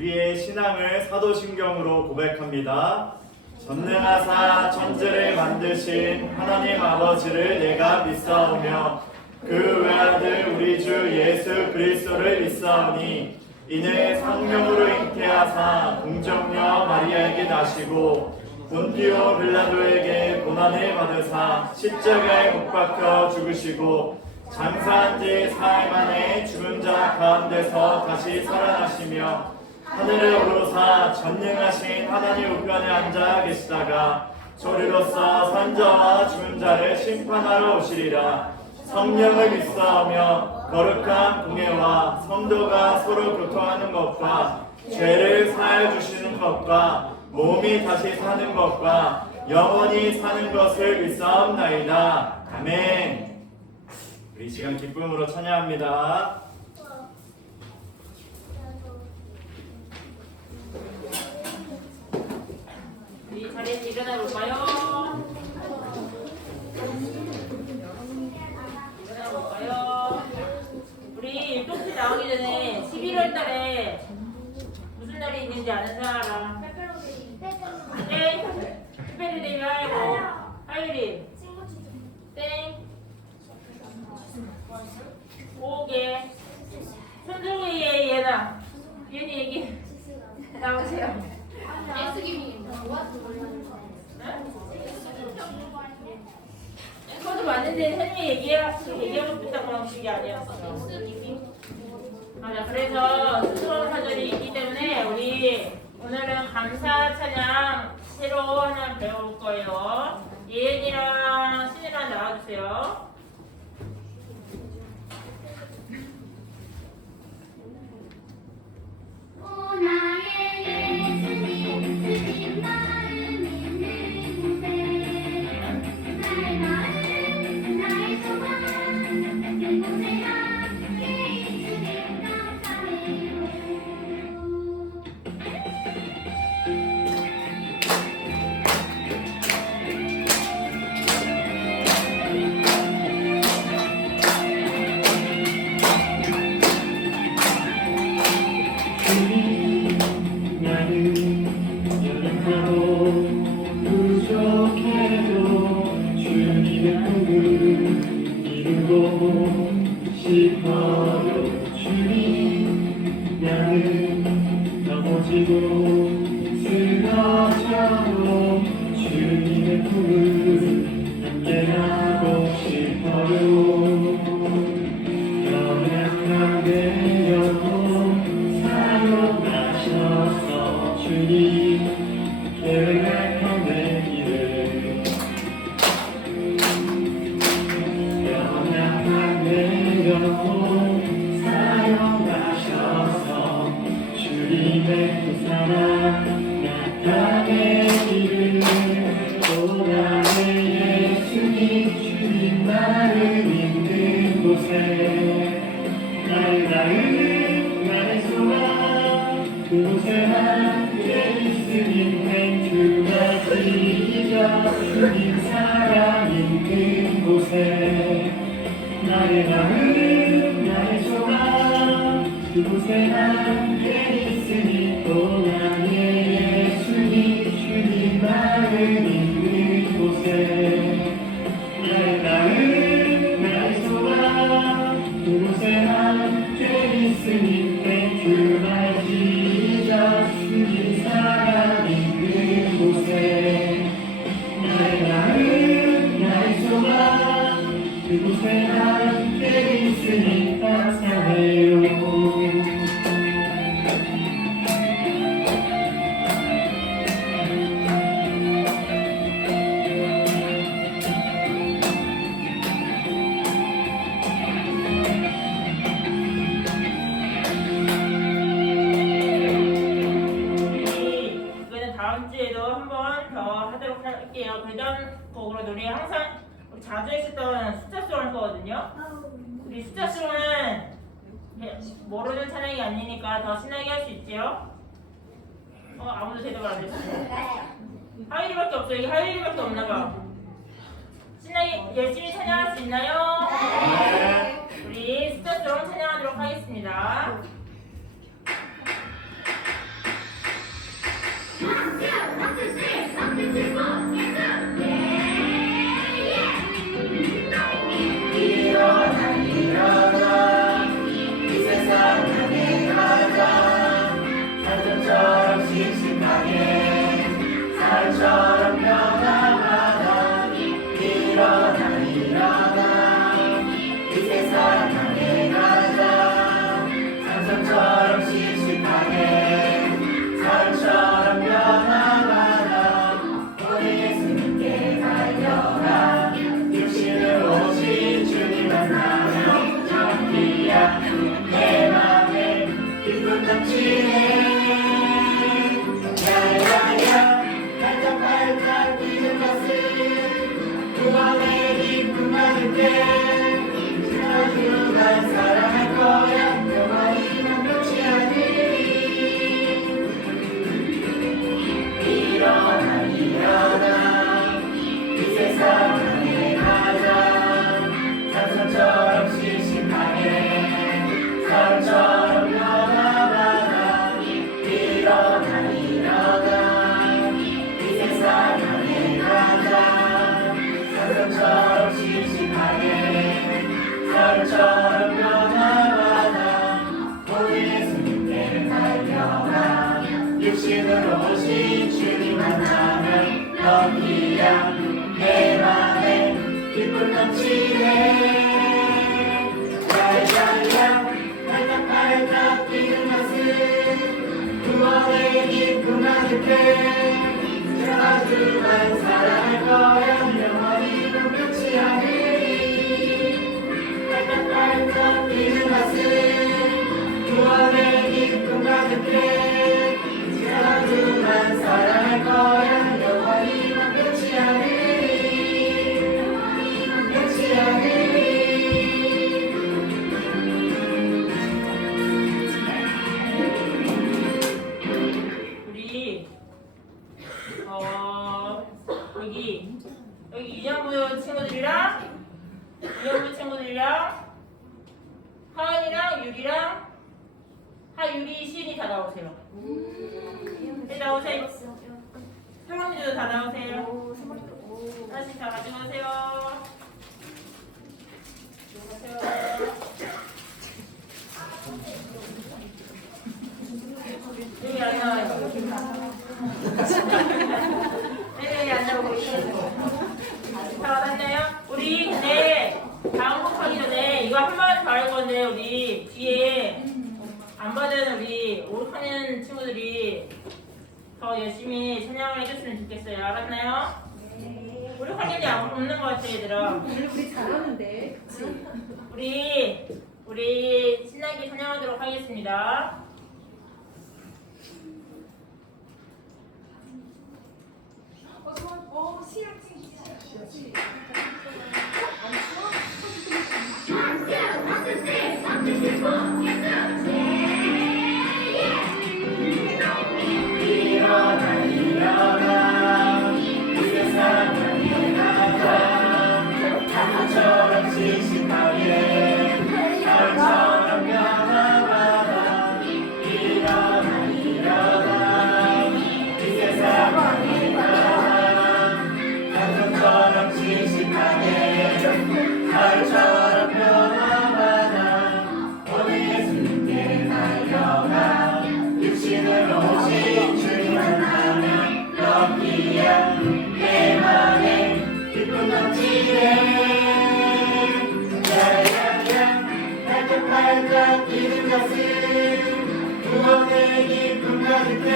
우리의 신앙을 사도신경으로 고백합니다. 전능하사 천지를 만드신 하나님 아버지를 내가 믿사오며 그 외아들 우리 주 예수 그리스도를 믿사오니 이는 성령으로 잉태하사 공정녀 마리아에게 나시고 본디오 빌라도에게 고난을 받으사 십자가에 못 박혀 죽으시고 장사한 지 사흘 만에 죽은 자 가운데서 다시 살아나시며 하늘에 오르사 전능하신 하나님 우편에 앉아 계시다가 저리로서 산자와 죽은 자를 심판하러 오시리라. 성령을 믿사오며 거룩한 공예와 성도가 서로 교통하는 것과 죄를 사하여 주시는 것과 몸이 다시 사는 것과 영원히 사는 것을 믿사옵나이다. 아멘. 우리 시간 기쁨으로 찬양합니다. 우리 자리에서 일어나 볼까요? 일어나 볼까요? 우리 일동시 나오기 전에 11월 달에 무슨 날이 있는지 아는 사람? 땡! 특별히데이 하고 화요일 땡! 5개 손주의 예나 얘는 얘기 나오세요. 그것도 맞는데 선생님이 얘기하고 싶다고 하는 게 아니었어요. 맞아. 그래서 수수한 사절이 있기 때문에 우리 오늘은 감사 찬양 새로 하나 배울 거예요. 예은이랑 신이랑 나와주세요. 그곳에 함께 있으니 주가 지자 주님 사랑 있는 곳에 나의 마음 나의 소망 그곳에 함께 있으니 또 나의 예수님 주님 마음 있는 곳에 나의 마음 나의 소망 그곳에 함께 있으니 주가 지자 주님 사랑 있는 곳에 나의 마음 나의 소망 그곳에 함께 있으니 감사해요. 곡으로 우리 항상 우리 자주 했었던 숫자 수를 거거든요. 우리 숫자 수는 모르는 찬양이 아니니까 더 신나게 할 수 있지요? 아무도 대답을 안 했어요. 하율이밖에 없어요. 이게 하율이밖에 없나 봐. 신나게 열심히 찬양할 수 있나요? 네. 우리 숫자 수로 찬양하도록 하겠습니다. 육신으로 오신 주님 만나면 너희야 내 맘에 기쁨 넘치네 야야야 발딱발딱 뛰는 것은 구원의 기쁨 가득해 저주만 사랑할 거야 영원히 끝이 않으리 발딱발딱 뛰는 것은 구원의 기쁨 가득해 저주만 사랑할 거야 영원히 끝이 않으리 끝이 않으리 우리 여기 이정부 친구들이랑 이정부 친구들이랑 하은이랑 유리랑 하유리 신이 다 나오세요. 네 나오세요. 사랑님도 다 나오세요. 하나씩 다 가지고 오세요. 오세요. 여기 안 나와요. 네, 안 나오고 있어요. 다 받았나요? 우리 근데 다음 곡 하기 전에 이거 한 번 더 할 건데 우리 뒤에 안 받은 우리 오락하는 친구들이 더 열심히 찬양을 해줬으면 좋겠어요. 알았나요? 네. 오락하는 게 없는 것 같아 얘들아. 우리 잘하는데. 그치? 우리 신나게 찬양하도록 하겠습니다. 일어나 일어나 이 세상을 일어나 바다처럼 씩씩하게 별처럼 변화받아 일어나 일어나 이 세상을 일어나 바다처럼 씩씩하게 별처럼 변화받아 오늘 예수님께 달려가 육신으로 오신 주님 만나면 너희야 내 맘에 기쁨 넘치네 야야야 발짝발짝 뛰는 것은 구원의 기쁨 가득해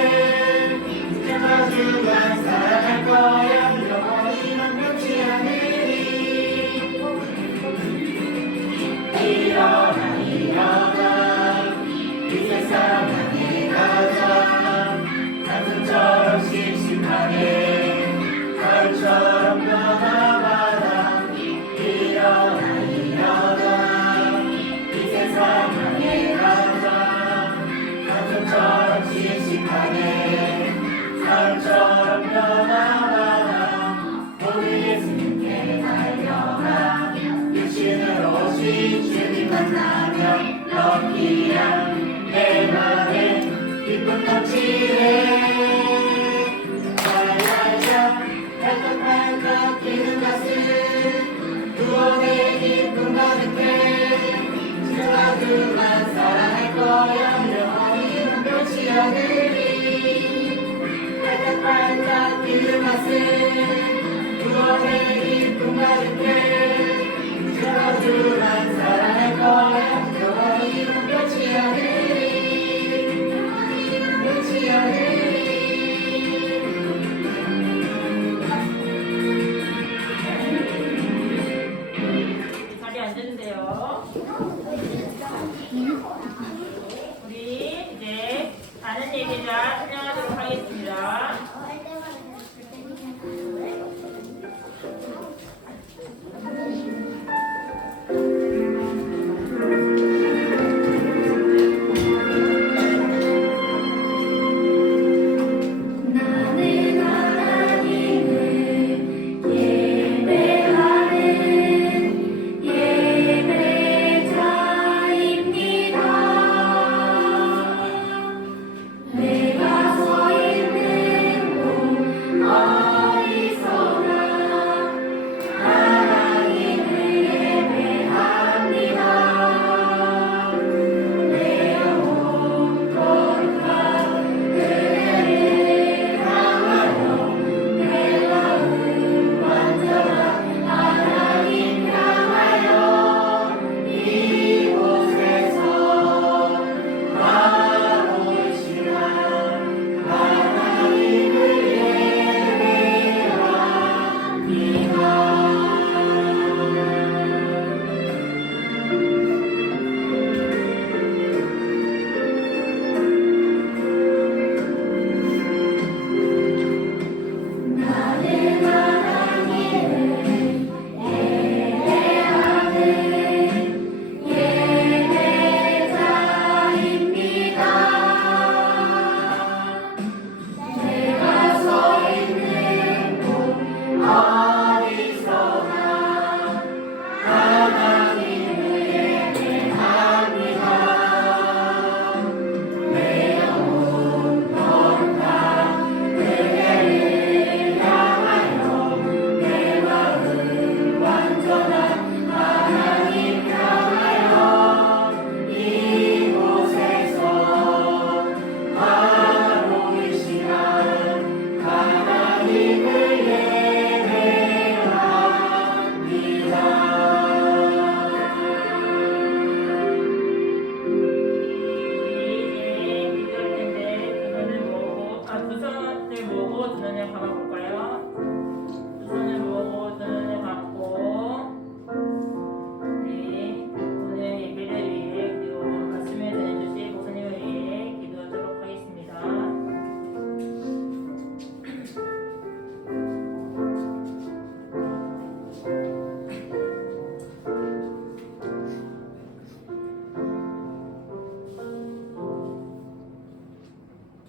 저주만 사랑할 거야 영원히만 끝이 않으리 일어나 일어나 이 세상 안에 가자 가슴처럼 씩씩하게 별처럼 변화받아 일어나 일어나 이 세상 안에 가자 가슴처럼 씩씩하게 별처럼 변화받아 오늘 예수님께 달려가 육신으로 오신 주님 만나면 너희야 내 맘에 기쁨 넘치네 야야야 발딱발딱 뛰는 것은 구원의 기쁨 가득해 저주만 사랑할 거야 영원히 끝이 않으리 발딱발딱 뛰는 것은 구원의 기쁨 가득해 저주만 사랑할 거야 영원히 끝이 않으리 끝이 않으리 자리에 앉아주세요. 우리 이제 아는 얘기자 찬양하도록 하겠습니다. 나는 하나님을 예배하는 예배자입니다. 내가 눈을 감아볼까요? 두 손을 모으고 두 눈을 감고 우리 오늘 예배를 위해 그리고 말씀을 전해주실 목사님을 위해 기도하도록 하겠습니다.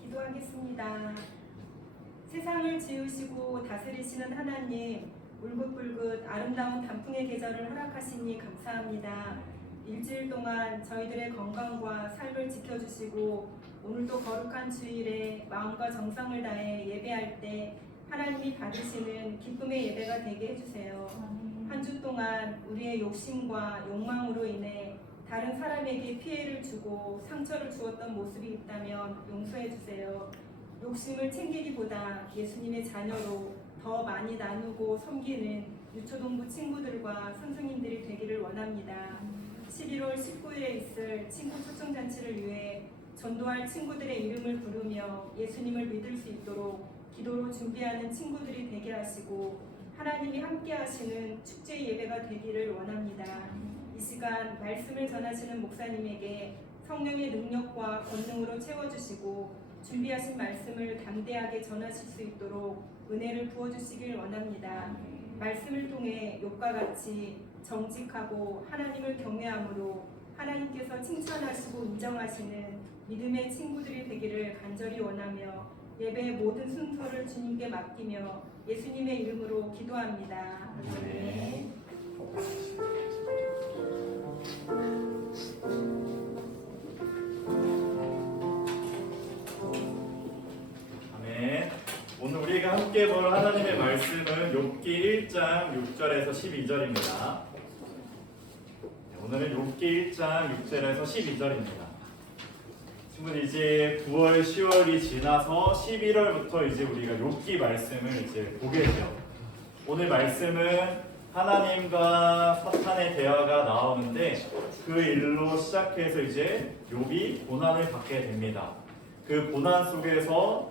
기도하겠습니다. 세상을 지으시고 다스리시는 하나님, 울긋불긋 아름다운 단풍의 계절을 허락하시니 감사합니다. 일주일 동안 저희들의 건강과 삶을 지켜주시고 오늘도 거룩한 주일에 마음과 정성을 다해 예배할 때 하나님이 받으시는 기쁨의 예배가 되게 해주세요. 한 주 동안 우리의 욕심과 욕망으로 인해 다른 사람에게 피해를 주고 상처를 주었던 모습이 있다면 용서해 주세요. 욕심을 챙기기보다 예수님의 자녀로 더 많이 나누고 섬기는 유초동부 친구들과 선생님들이 되기를 원합니다. 11월 19일에 있을 친구 초청잔치를 위해 전도할 친구들의 이름을 부르며 예수님을 믿을 수 있도록 기도로 준비하는 친구들이 되게 하시고 하나님이 함께 하시는 축제 예배가 되기를 원합니다. 이 시간 말씀을 전하시는 목사님에게 성령의 능력과 권능으로 채워주시고 준비하신 말씀을 담대하게 전하실 수 있도록 은혜를 부어주시길 원합니다. 말씀을 통해 욕과 같이 정직하고 하나님을 경외함으로 하나님께서 칭찬하시고 인정하시는 믿음의 친구들이 되기를 간절히 원하며 예배의 모든 순서를 주님께 맡기며 예수님의 이름으로 기도합니다. 아멘. 아멘. 오늘 우리가 함께 볼 하나님의 말씀은 욥기 1장 6절에서 12절입니다. 오늘은 욥기 1장 6절에서 12절입니다. 친구들 이제 9월, 10월이 지나서 11월부터 이제 우리가 욥기 말씀을 이제 보게 돼요. 오늘 말씀은 하나님과 사탄의 대화가 나오는데 그 일로 시작해서 이제 욥이 고난을 받게 됩니다. 그 고난 속에서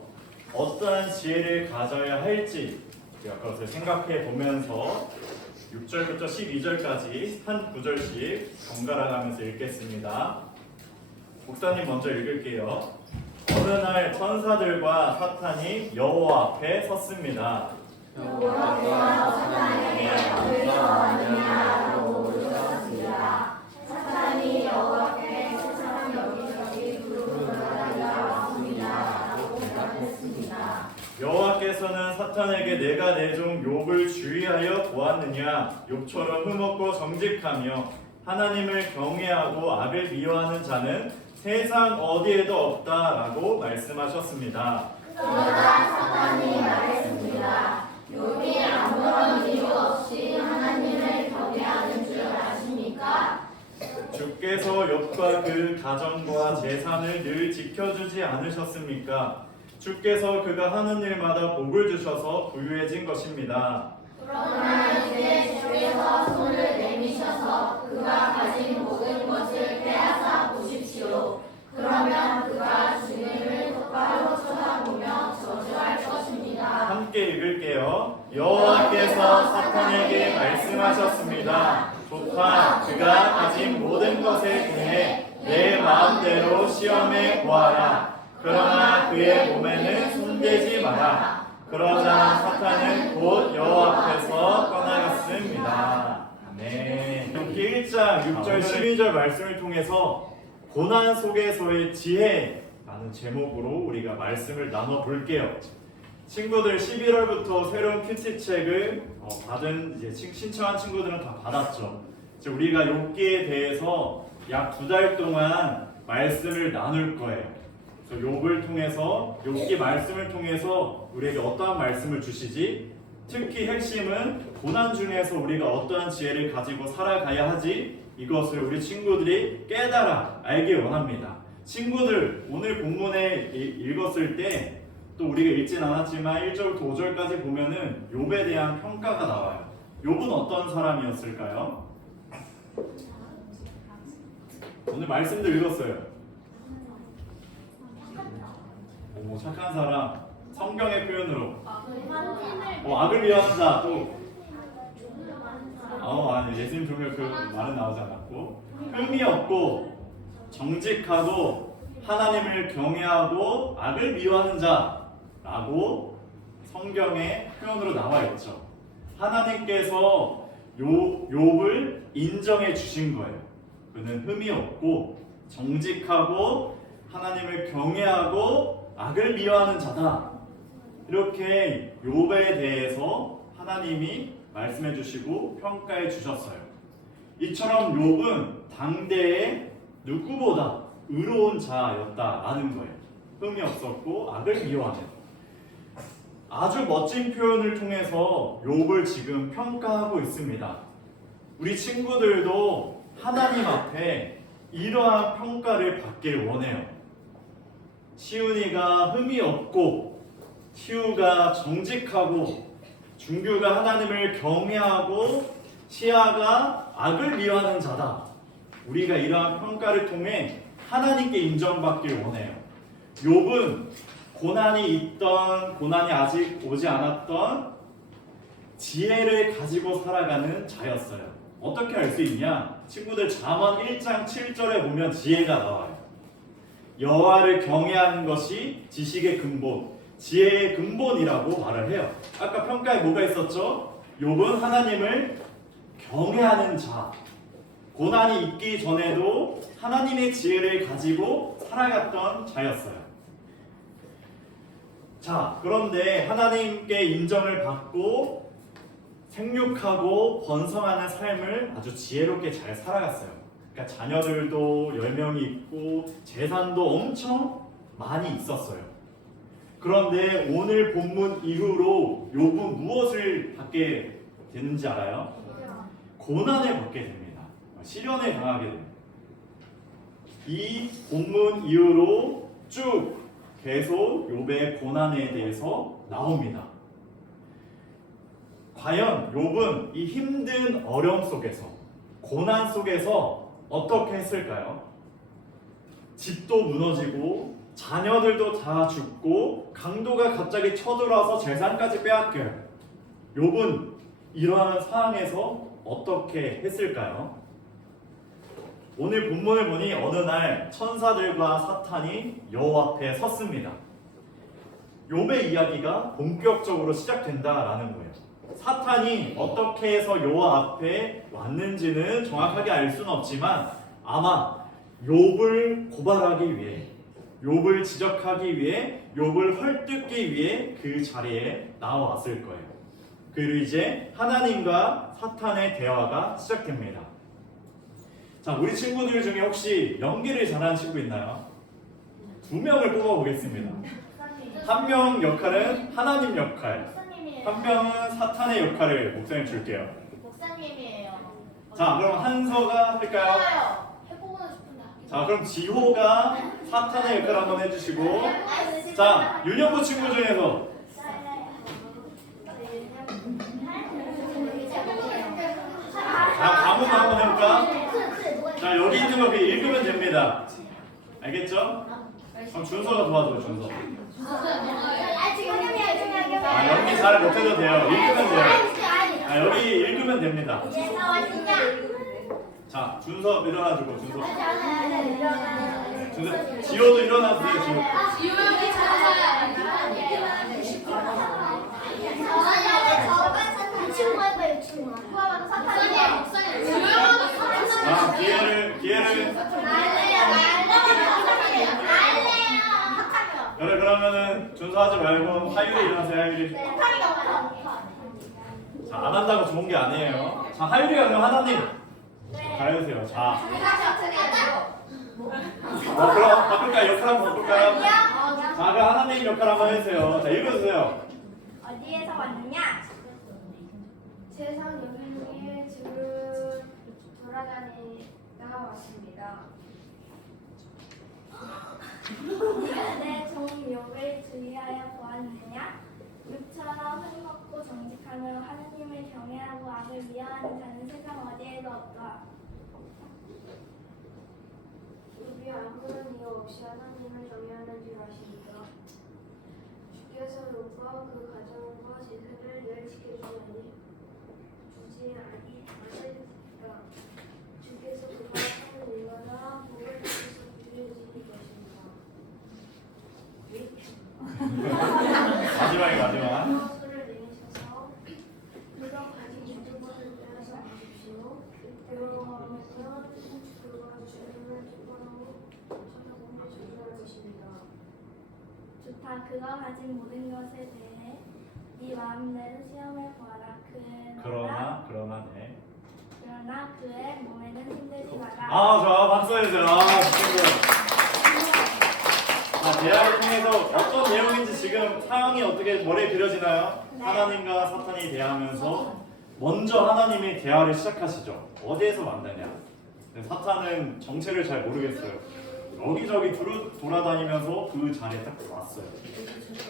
어떠한 지혜를 가져야 할지 우리가 그것을 생각해 보면서 6절부터 12절까지 한 구절씩 번갈아 가면서 읽겠습니다. 목사님 먼저 읽을게요. 어느 날 천사들과 사탄이 여호와 앞에 섰습니다. 여호와께서 사탄에게 어디서 왔느냐고 물으셨습니다. 사탄이 여호와께 세상 여기저기 두루 돌아다니다 왔습니다 라고 대답했습니다. 여호와께서는 사탄에게 내가 내 종 욥을 주의하여 보았느냐? 욥처럼 흠없고 정직하며 하나님을 경외하고 악을 미워하는 자는 세상 어디에도 없다라고 말씀하셨습니다. 그러나 사탄이 말했습니다. 욥이 아무런 이유 없이 하나님을 경외하는 줄 아십니까? 주께서 욥과 그 가정과 재산을 늘 지켜주지 않으셨습니까? 주께서 그가 하는 일마다 복을 주셔서 부유해진 것입니다. 그러나 이제 주께서 손을 내미셔서 그가 가진 모든 것을 빼앗아 보십시오. 그러면 그가 주님을 똑바로 쳐다보며 저주할 것입니다. 함께 읽을게요. 여호와께서 사탄에게 말씀하셨습니다. 좋다, 그가 가진 모든 것에 대해 내 마음대로 시험해 보아라. 그러나 그의 몸에는 손대지 마라. 그러자 사탄은 곧 여호와 앞에서 떠나갔습니다. 아멘. 욥기 1장 6절 12절 말씀을 통해서 고난 속에서의 지혜라는 제목으로 우리가 말씀을 나눠 볼게요. 친구들 11월부터 새로운 큐티책을 받은 이제 신청한 친구들은 다 받았죠. 이제 우리가 욥기에 대해서 약 2달 동안 말씀을 나눌 거예요. 그래서 욥을 통해서 욥기 말씀을 통해서 우리에게 어떠한 말씀을 주시지? 특히 핵심은 고난 중에서 우리가 어떠한 지혜를 가지고 살아가야 하지? 이것을 우리 친구들이 깨달아 알길 원합니다. 친구들 오늘 본문에 읽었을 때 또 우리가 읽진 않았지만 1절부터 5절까지 보면은 욥에 대한 평가가 나와요. 욥은 어떤 사람이었을까요? 오늘 말씀도 읽었어요. 오, 착한 사람. 성경의 표현으로 환진을 악을 위하는 자 또 아니 예수님 종교 그 말은 나오지 않았고 흠이 없고 정직하고 하나님을 경외하고 악을 미워하는 자라고 성경의 표현으로 나와 있죠. 하나님께서 욥을 인정해 주신 거예요. 그는 흠이 없고 정직하고 하나님을 경외하고 악을 미워하는 자다. 이렇게 욥에 대해서 하나님이 말씀해 주시고 평가해 주셨어요. 이처럼 욥은 당대의 누구보다 의로운 자였다라는 거예요. 흠이 없었고 악을 미워하는. 아주 멋진 표현을 통해서 욥을 지금 평가하고 있습니다. 우리 친구들도 하나님 앞에 이러한 평가를 받길 원해요. 시훈이가 흠이 없고 시우가 정직하고 준규가 하나님을 경외하고 시아가 악을 미워하는 자다. 우리가 이러한 평가를 통해 하나님께 인정받길 원해요. 욥은 고난이 있던 고난이 아직 오지 않았던 지혜를 가지고 살아가는 자였어요. 어떻게 알 수 있냐? 친구들 잠언 1장 7절에 보면 지혜가 나와요. 여호와를 경외하는 것이 지식의 근본, 지혜의 근본이라고 말을 해요. 아까 평가에 뭐가 있었죠? 욥은 하나님을 경외하는 자. 고난이 있기 전에도 하나님의 지혜를 가지고 살아갔던 자였어요. 자, 그런데 하나님께 인정을 받고 생육하고 번성하는 삶을 아주 지혜롭게 잘 살아갔어요. 그러니까 자녀들도 10명이 있고 재산도 엄청 많이 있었어요. 그런데 오늘 본문 이후로 욥은 무엇을 받게 되는지 알아요? 고난을 받게 됩니다. 시련을 당하게 됩니다. 이 본문 이후로 쭉 계속 욥의 고난에 대해서 나옵니다. 과연 욥은 이 힘든 어려움 속에서 고난 속에서 어떻게 했을까요? 집도 무너지고 자녀들도 다 죽고 강도가 갑자기 쳐들어와서 재산까지 빼앗겨요. 욥은 이러한 상황에서 어떻게 했을까요? 오늘 본문을 보니 어느 날 천사들과 사탄이 여호와 앞에 섰습니다. 욥의 이야기가 본격적으로 시작된다라는 거예요. 사탄이 어떻게 해서 여호와 앞에 왔는지는 정확하게 알 수는 없지만 아마 욥을 고발하기 위해, 욥을 지적하기 위해, 욥을 헐뜯기 위해 그 자리에 나와왔을 거예요. 그리고 이제 하나님과 사탄의 대화가 시작됩니다. 자, 우리 친구들 중에 혹시 연기를 잘하는 친구 있나요? 2명을 뽑아보겠습니다. 한 명 역할은 하나님 역할, 한 명은 사탄의 역할을 목사님 줄게요. 목사님이에요. 자, 그럼 한서가 할까요? 좋아요. 해보고 싶은데. 자, 그럼 지호가 사탄의 역할 한번 해주시고, 자, 윤영구 친구 중에서 가문 한번 해볼까? 자, 여기 있는 거 읽으면 됩니다. 알겠죠? 그럼 준서가 도와줘, 준서. 연기 잘 못해도 돼요. 읽으면 돼요. 여기 읽으면 됩니다. 자, 준서 일어나주고, 준서. 지호도 일어나주세요, 지호. 기회를. 그래, 그러면은 준서 하지 말고 하율이 일어나세요, 하율이. 자, 안 한다고 좋은 게 아니에요. 자, 하율이가 그럼 하나님 가르쳐주세요. 자, 그럼 바꿀까요? 역할 한번 바꿀까요? 자, 그럼 하나님 역할 한번 해주세요. 자, 읽어주세요. 어디에서 왔느냐? 세상 여기저기 집을 돌아다니다 왔습니다. 네가 내 종 욥을 주의하여 보았느냐? 욥처럼 흠없고 정직하며 하나님을 경외하고 악을 미워하는 자는 세상 어디에도 없다. 욥이 아무런 이유 없이 하나님을 경외하는 줄 아십니까? 주께서 가정과 그 가정과 제사를 늘 지켜주지 않으리까 주께서 그가 하는 일마다 복을 주께서 부여주실 것입니다. 마지막. 그것을 내리셔서 그가 가진 모든 것을 빼앗아 가십시오. 여호와는 그가 주님을 기뻐하고 찾아보며 주의할 것입니다. 좋다. 그가 가진 모든 것에 대해 네 마음대로 시험해 보아라. 그러나 네. 그러나 그의 몸에는 힘들지 마라. 좋아. 박수 해주세요. 자, 대화를 통해서 어떤 내용인지 지금 상황이 어떻게 머리에 그려지나요? 네. 하나님과 사탄이 대하면서 먼저 하나님이 대화를 시작하시죠. 어디에서 만나냐? 사탄은 정체를 잘 모르겠어요. 여기저기 돌아다니면서 그 자리에 딱 왔어요.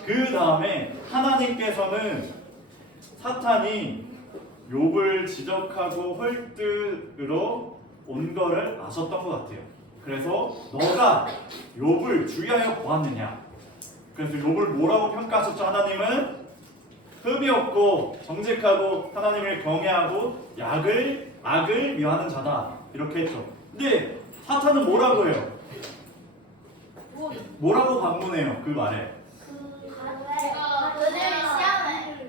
그 다음에 하나님께서는 사탄이 욥을 지적하고 헐뜯으러 온 거를 아셨던 것 같아요. 그래서 너가 욥을 주의하여 보았느냐? 그래서 욥을 뭐라고 평가하셨죠? 하나님은 흠이 없고 정직하고 하나님을 경외하고 악을 미워하는 자다 이렇게 했죠. 근데 사탄은 뭐라고 해요? 뭐라고 반문해요? 그 말에 그를 시험해.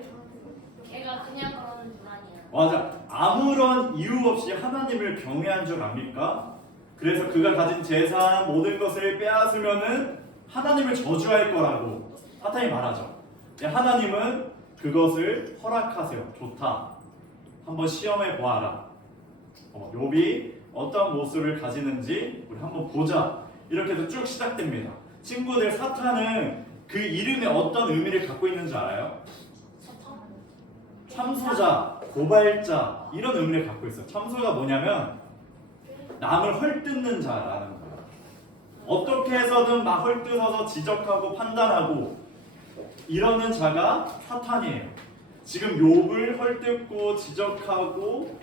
걔가 그냥 그러는 줄 아니야. 맞아. 아무런 이유 없이 하나님을 경외한 줄 압니까? 그래서 그가 가진 재산 모든 것을 빼앗으면은 하나님을 저주할 거라고 사탄이 말하죠. 하나님은 그것을 허락하세요. 좋다. 한번 시험해 보아라. 욥이 어떤 모습을 가지는지 우리 한번 보자. 이렇게 해서 쭉 시작됩니다. 친구들, 사탄은 그 이름에 어떤 의미를 갖고 있는지 알아요? 참소자, 고발자 이런 의미를 갖고 있어요. 참소가 뭐냐면 남을 헐뜯는 자라는 거예요. 어떻게 해서든 막 헐뜯어서 지적하고 판단하고 이러는 자가 사탄이에요. 지금 욥을 헐뜯고 지적하고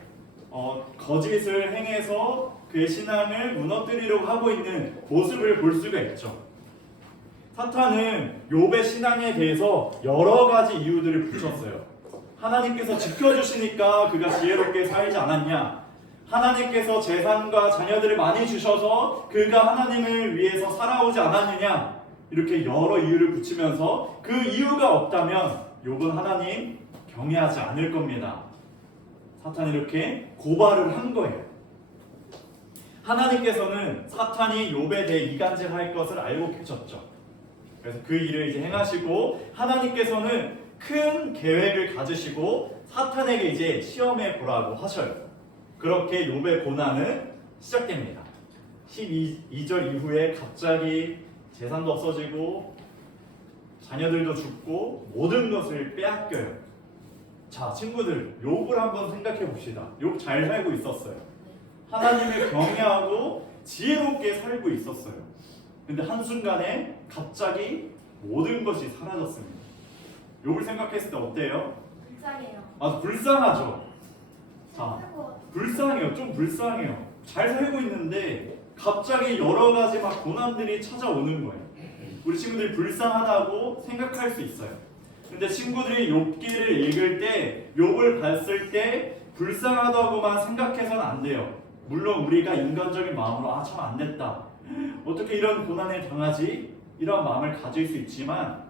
거짓을 행해서 그의 신앙을 무너뜨리려고 하고 있는 모습을 볼 수가 있죠. 사탄은 욥의 신앙에 대해서 여러 가지 이유들을 붙였어요. 하나님께서 지켜주시니까 그가 지혜롭게 살지 않았냐? 하나님께서 재산과 자녀들을 많이 주셔서 그가 하나님을 위해서 살아오지 않았느냐? 이렇게 여러 이유를 붙이면서 그 이유가 없다면 욥은 하나님 경외하지 않을 겁니다. 사탄이 이렇게 고발을 한 거예요. 하나님께서는 사탄이 욥에 대해 이간질할 것을 알고 계셨죠. 그래서 그 일을 이제 행하시고 하나님께서는 큰 계획을 가지시고 사탄에게 이제 시험해 보라고 하셔요. 그렇게 욥의 고난은 시작됩니다. 12절 이후에 갑자기 재산도 없어지고 자녀들도 죽고 모든 것을 빼앗겨요. 자, 친구들, 욥을 한번 생각해 봅시다. 욥 잘 살고 있었어요. 하나님을 경외하고 지혜롭게 살고 있었어요. 근데 한순간에 갑자기 모든 것이 사라졌습니다. 욥을 생각했을 때 어때요? 불쌍해요. 불쌍하죠. 자, 불쌍해요. 좀 불쌍해요. 잘 살고 있는데 갑자기 여러 가지 막 고난들이 찾아오는 거예요. 우리 친구들이 불쌍하다고 생각할 수 있어요. 근데 친구들이 욥기를 읽을 때 욥을 봤을 때 불쌍하다고만 생각해서는 안 돼요. 물론 우리가 인간적인 마음으로 참 안 됐다. 어떻게 이런 고난을 당하지? 이런 마음을 가질 수 있지만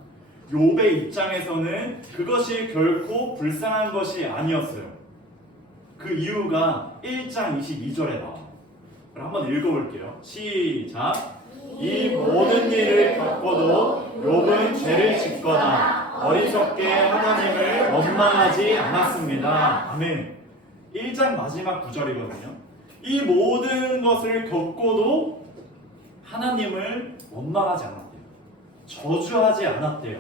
욥의 입장에서는 그것이 결코 불쌍한 것이 아니었어요. 그 이유가 1장 22절에 나와요. 그럼 한번 읽어볼게요. 시작. 이 모든 일을 겪고도 욥은 죄를 짓거나 어리석게 하나님을 원망하지 않았습니다. 아멘. 1장 마지막 구절이거든요. 이 모든 것을 겪고도 하나님을 원망하지 않았대요. 저주하지 않았대요.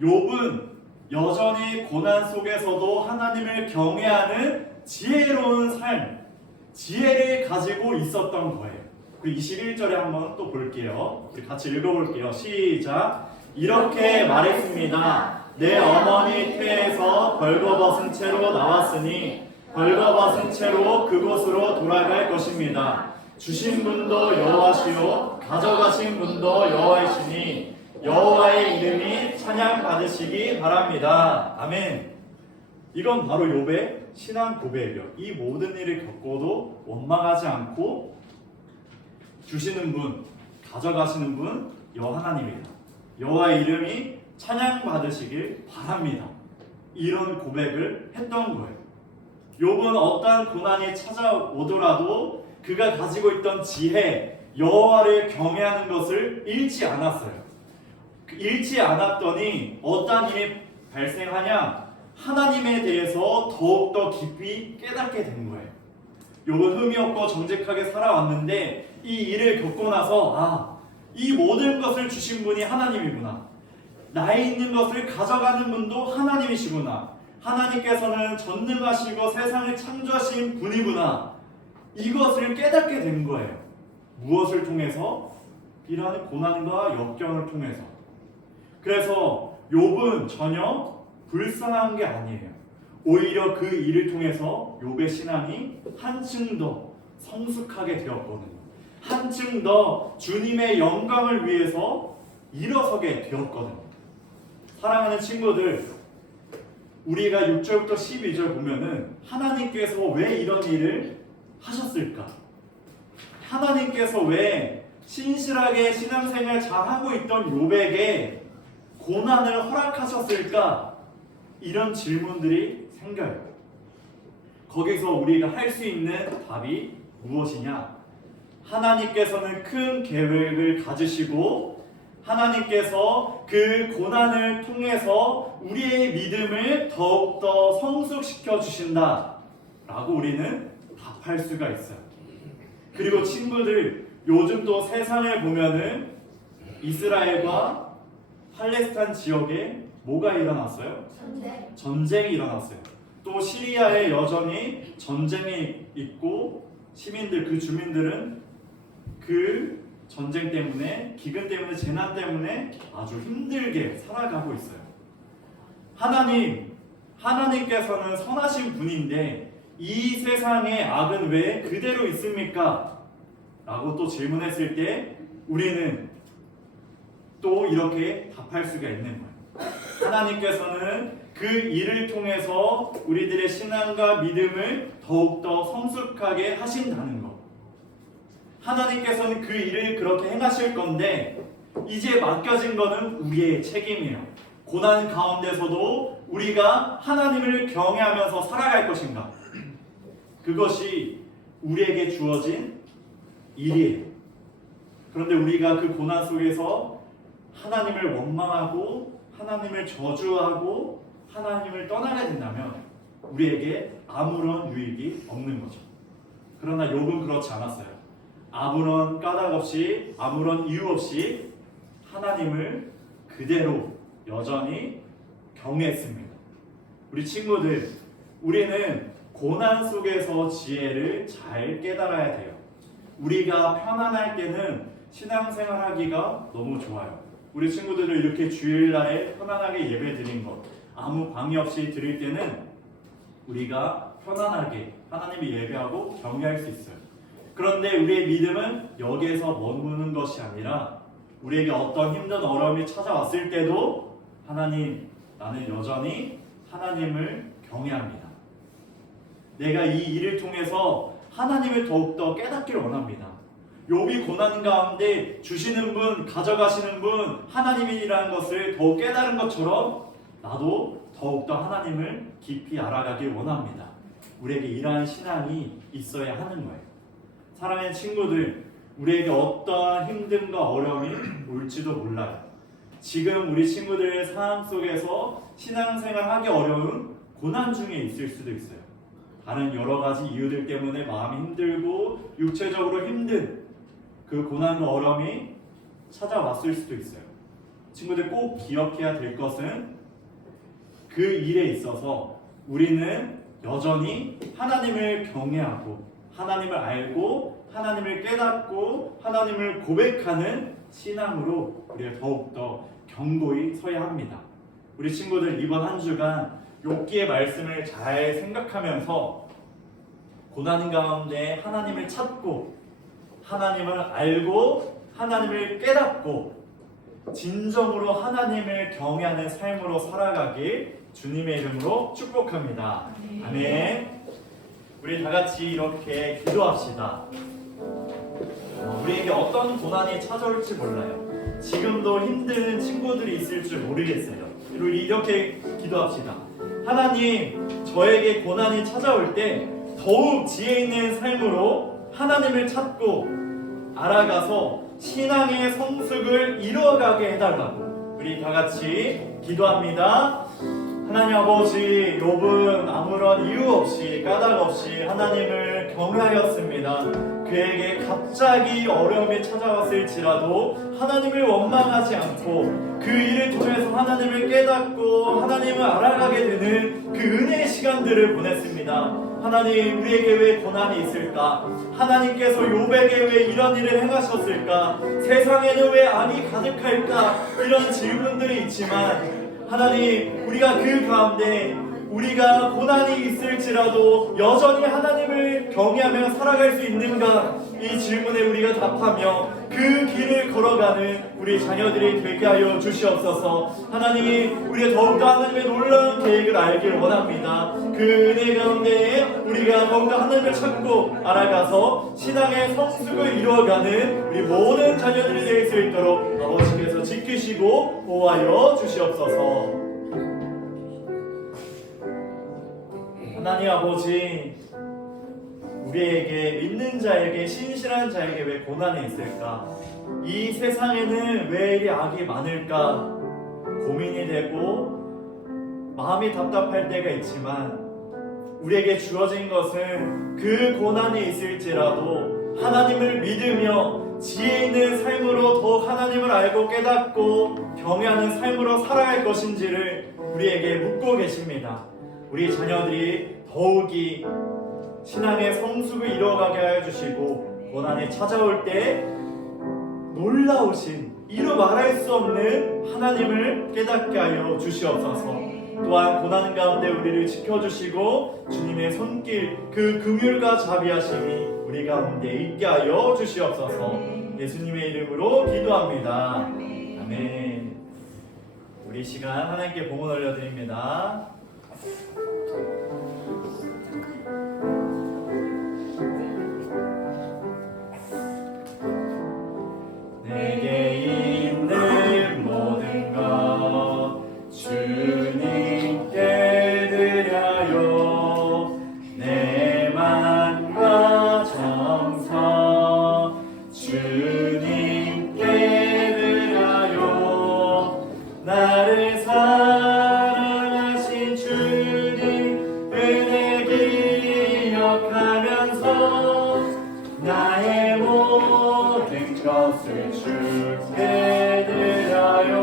욥은 여전히 고난 속에서도 하나님을 경외하는 지혜로운 삶, 지혜를 가지고 있었던 거예요. 그 21절에 한번 또 볼게요. 우리 같이 읽어볼게요. 시작. 이렇게 말했습니다. 내 어머니 태에서 벌거벗은 채로 나왔으니 벌거벗은 채로 그곳으로 돌아갈 것입니다. 주신 분도 여호와시요 가져가신 분도 여호와이시니 여호와의 이름이 찬양받을 받으시기 바랍니다. 아멘. 이건 바로 욥의 신앙 고백이요. 이 모든 일을 겪어도 원망하지 않고 주시는 분, 가져가시는 분 여호와 하나님이다. 여호와의 이름이 찬양 받으시길 바랍니다. 이런 고백을 했던 거예요. 욥은 어떠한 고난이 찾아오더라도 그가 가지고 있던 지혜, 여호와를 경외하는 것을 잃지 않았어요. 잃지 않았더니 어떠한 일이 발생하냐? 하나님에 대해서 더욱더 깊이 깨닫게 된 거예요. 욥은 흠이 없고 정직하게 살아왔는데 이 일을 겪고 나서 이 모든 것을 주신 분이 하나님이구나. 나에 있는 것을 가져가는 분도 하나님이시구나. 하나님께서는 전능하시고 세상을 창조하신 분이구나. 이것을 깨닫게 된 거예요. 무엇을 통해서? 이러한 고난과 역경을 통해서. 그래서 욥은 전혀 불쌍한 게 아니에요. 오히려 그 일을 통해서 욥의 신앙이 한층 더 성숙하게 되었거든요. 한층 더 주님의 영광을 위해서 일어서게 되었거든요. 사랑하는 친구들, 우리가 6절부터 12절 보면은 하나님께서 왜 이런 일을 하셨을까? 하나님께서 왜 신실하게 신앙생활 잘하고 있던 욥에게 고난을 허락하셨을까? 이런 질문들이 생겨요. 거기서 우리가 할 수 있는 답이 무엇이냐? 하나님께서는 큰 계획을 가지시고 하나님께서 그 고난을 통해서 우리의 믿음을 더욱더 성숙시켜 주신다 라고 우리는 답할 수가 있어요. 그리고 친구들, 요즘 또 세상을 보면은 이스라엘과 팔레스타인 지역에 뭐가 일어났어요? 전쟁이 일어났어요. 또 시리아에 여전히 전쟁이 있고 시민들, 그 주민들은 그 전쟁 때문에, 기근 때문에, 재난 때문에 아주 힘들게 살아가고 있어요. 하나님께서는 선하신 분인데 이 세상의 악은 왜 그대로 있습니까? 라고 또 질문했을 때 우리는 또 이렇게 답할 수가 있는 거예요. 하나님께서는 그 일을 통해서 우리들의 신앙과 믿음을 더욱더 성숙하게 하신다는 것. 하나님께서는 그 일을 그렇게 행하실 건데 이제 맡겨진 거는 우리의 책임이에요. 고난 가운데서도 우리가 하나님을 경외하면서 살아갈 것인가? 그것이 우리에게 주어진 일이에요. 그런데 우리가 그 고난 속에서 하나님을 원망하고 하나님을 저주하고 하나님을 떠나게 된다면 우리에게 아무런 유익이 없는 거죠. 그러나 욥은 그렇지 않았어요. 아무런 까닭 없이, 아무런 이유 없이 하나님을 그대로 여전히 경외했습니다. 우리 친구들, 우리는 고난 속에서 지혜를 잘 깨달아야 돼요. 우리가 편안할 때는 신앙생활하기가 너무 좋아요. 우리 친구들도 이렇게 주일날에 편안하게 예배 드린 것, 아무 방해 없이 드릴 때는 우리가 편안하게 하나님을 예배하고 경외할 수 있어요. 그런데 우리의 믿음은 여기에서 머무는 것이 아니라 우리에게 어떤 힘든 어려움이 찾아왔을 때도 하나님, 나는 여전히 하나님을 경외합니다. 내가 이 일을 통해서 하나님을 더욱더 깨닫기를 원합니다. 욥이 고난 가운데 주시는 분, 가져가시는 분 하나님이라는 것을 더욱 깨달은 것처럼 나도 더욱더 하나님을 깊이 알아가길 원합니다. 우리에게 이러한 신앙이 있어야 하는 거예요. 사랑하는 친구들, 우리에게 어떠한 힘듦과 어려움이 올지도 몰라요. 지금 우리 친구들의 상황 속에서 신앙생활하기 어려운 고난 중에 있을 수도 있어요. 다른 여러 가지 이유들 때문에 마음이 힘들고 육체적으로 힘든 그 고난과 어려움이 찾아왔을 수도 있어요. 친구들 꼭 기억해야 될 것은 그 일에 있어서 우리는 여전히 하나님을 경외하고 하나님을 알고 하나님을 깨닫고 하나님을 고백하는 신앙으로 우리가 더욱더 견고히 서야 합니다. 우리 친구들 이번 한 주간 욥기의 말씀을 잘 생각하면서 고난 가운데 하나님을 찾고 하나님을 알고 하나님을 깨닫고 진정으로 하나님을 경외하는 삶으로 살아가길 주님의 이름으로 축복합니다. 아멘. 우리 다 같이 이렇게 기도합시다. 우리에게 어떤 고난이 찾아올지 몰라요. 지금도 힘든 친구들이 있을 줄 모르겠어요. 우리 이렇게 기도합시다. 하나님, 저에게 고난이 찾아올 때 더욱 지혜 있는 삶으로 하나님을 찾고 알아가서 신앙의 성숙을 이루어가게 해달라고 우리 다 같이 기도합니다. 하나님 아버지, 욥은 아무런 이유 없이 까닭 없이 하나님을 경외하였습니다. 그에게 갑자기 어려움이 찾아왔을지라도 하나님을 원망하지 않고 그 일을 통해서 하나님을 깨닫고 하나님을 알아가게 되는 그 은혜의 시간들을 보냈습니다. 하나님, 우리에게 왜 고난이 있을까? 하나님께서 욥에게 왜 이런 일을 행하셨을까? 세상에는 왜 악이 가득할까? 이런 질문들이 있지만 하나님, 우리가 그 가운데 우리가 고난이 있을지라도 여전히 하나님을 경외하며 살아갈 수 있는가? 이 질문에 우리가 답하며 그 길을 걸어가는 우리 자녀들이 되게 하여 주시옵소서. 하나님, 우리가 더욱더 하나님의 놀라운 계획을 알길 원합니다. 그 은혜 가운데 우리가 더욱더 하나님을 찾고 알아가서 신앙의 성숙을 이루어가는 우리 모든 자녀들이 될 수 있도록 아버지께서 지키시고 보호하여 주시옵소서. 하나님 아버지, 우리에게 믿는 자에게 신실한 자에게 왜 고난이 있을까? 이 세상에는 왜 이리 악이 많을까? 고민이 되고 마음이 답답할 때가 있지만 우리에게 주어진 것은 그 고난이 있을지라도 하나님을 믿으며 지혜 있는 삶으로 더욱 하나님을 알고 깨닫고 경외하는 삶으로 살아갈 것인지를 우리에게 묻고 계십니다. 우리 자녀들이 더욱이 신앙의 성숙을 이루어가게 하여 주시고 고난이 찾아올 때 놀라우신 이루 말할 수 없는 하나님을 깨닫게 하여 주시옵소서. 또한 고난 가운데 우리를 지켜주시고 주님의 손길 그 긍휼과 자비하심이 우리 가운데 있게 하여 주시옵소서. 예수님의 이름으로 기도합니다. 아멘. 우리 시간 하나님께 봉헌 올려드립니다. 내게 있는 모든 것 주님께 드려요. 내 맘과 정성 주님께 드려요. 나를 사랑하신 주님 은혜 기억하면서 나의 모든 것을 주께 드려요.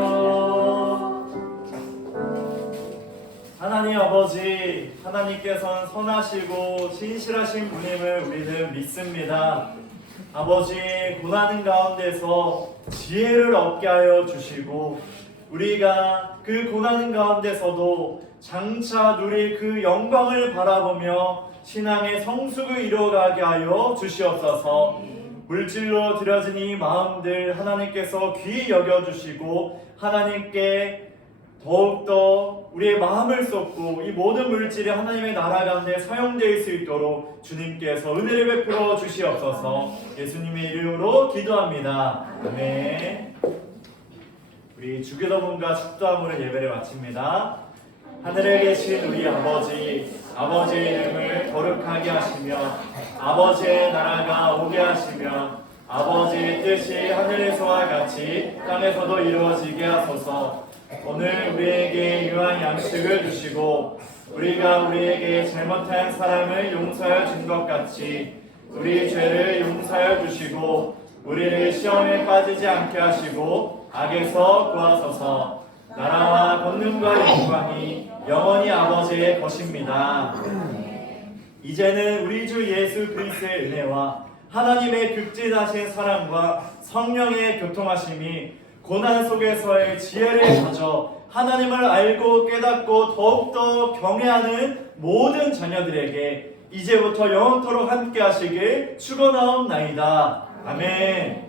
하나님 아버지, 하나님께서는 선하시고 진실하신 분임을 우리는 믿습니다. 아버지, 고난 가운데서 지혜를 얻게 하여 주시고 우리가 그 고난 가운데서도 장차 누릴 그 영광을 바라보며 신앙의 성숙을 이루어가게 하여 주시옵소서. 물질로 드려진 이 마음들 하나님께서 귀히 여겨주시고 하나님께 더욱더 우리의 마음을 쏟고 이 모든 물질이 하나님의 나라 가운데 사용될 수 있도록 주님께서 은혜를 베풀어 주시옵소서. 예수님의 이름으로 기도합니다. 아멘. 우리 주기도문과 축도함으로 예배를 마칩니다. 하늘에 계신 우리 아버지, 아버지의 이름을 거룩하게 하시며 아버지의 나라가 오게 하시며 아버지의 뜻이 하늘에서와 같이 땅에서도 이루어지게 하소서. 오늘 우리에게 유한 양식을 주시고 우리가 우리에게 잘못한 사람을 용서하여 준 것 같이 우리 죄를 용서하여 주시고 우리를 시험에 빠지지 않게 하시고 악에서 구하소서. 나라와 권능과 영광이 영원히 아버지의 것입니다. 이제는 우리 주 예수 그리스도의 은혜와 하나님의 극진하신 사랑과 성령의 교통하심이 고난 속에서의 지혜를 가져 하나님을 알고 깨닫고 더욱더 경외하는 모든 자녀들에게 이제부터 영원토록 함께 하시길 축원하옵나이다. 아멘.